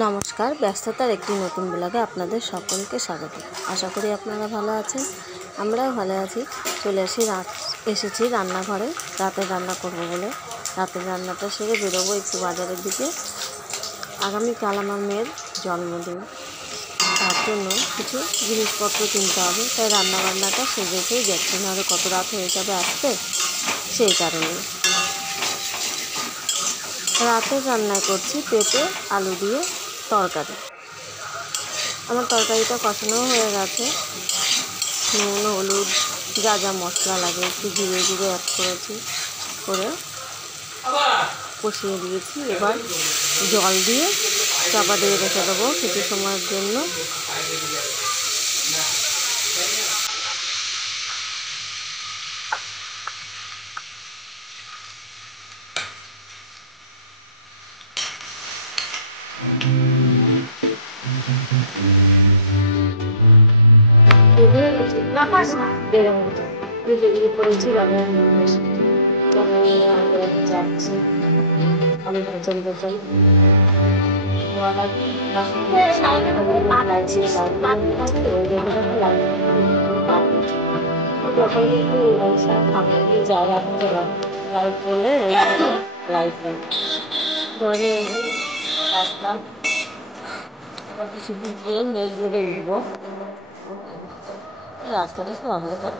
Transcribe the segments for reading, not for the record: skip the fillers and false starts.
নমস্কার, ব্যস্ততার একটি নতুন ব্লগে আপনাদের সকলকে স্বাগত। আশা করি আপনারা ভালো আছেন, আমরাও ভালো আছি। চলে এসেছি রান্নাঘরে, রাতের রান্না করব বলে। রাতের রান্নাটা সেরে বেরোবো একটু বাজারের দিকে। আগামীকাল আমার মেয়ের জন্মদিন, তার জন্য কিছু জিনিসপত্র কিনতে হবে, তাই রান্নাবান্নাটা সেরেই যাচ্ছে, নাহলে কত রাত হয়ে যাবে আসতে, সেই কারণে। রাতের রান্নায় করছি পেঁপে আলু দিয়ে তরকারি। আমার তরকারিটা কষানো হয়ে গেছে, নুন হলুদ যা যা মশলা লাগে একটু জিরে গুঁড়ো অ্যাড করেছি, করে কষিয়ে দিয়েছি। এবার জল দিয়ে চাপা দিয়ে রেখে দেবো কিছু সময়ের জন্য। বেরিয়ে পড়েছি যাচ্ছি আমি পছন্দ চাই রাস্তাটা খুব অন্ধকার।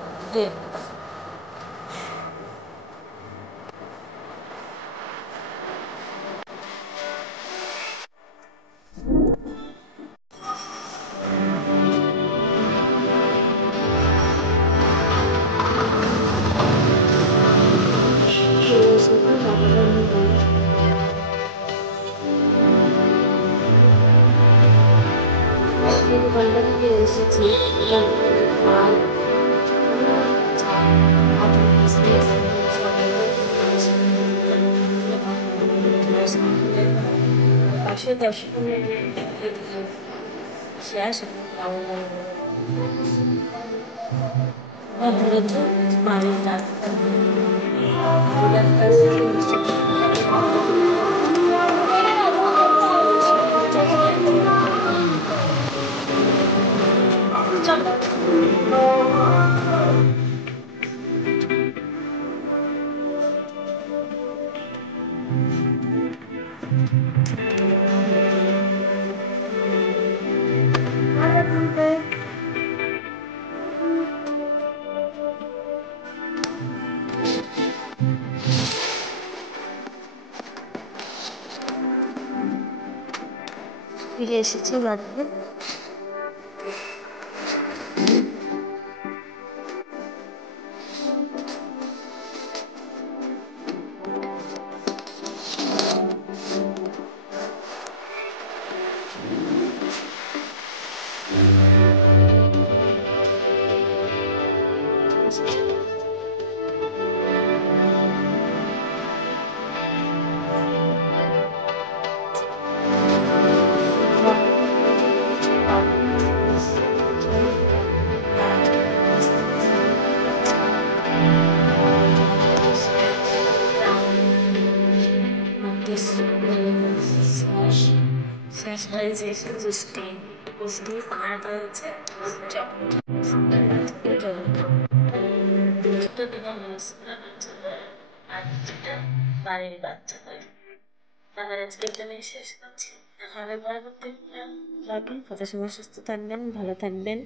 দোকানটা থেকে এসেছি, পাশে 10 শেষ বাড়ির ফিরে এসেছি বাড়িতে। শেষ হয়েছে পুষ্টি বানাতে হচ্ছে বাড়ির বাচ্চাদের। তাহলে আজকে এখানে শেষ করছি, পরবর্তী বাকি কথা সময় সুস্থ থাকবেন, ভালো থাকবেন।